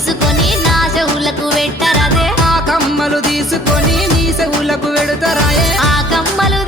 తీసుకొని నా చెవులకు పెట్టరాదే ఆ కమ్మలు తీసుకొని నీ చెవులకు పెడతారాయే ఆ కమ్మలు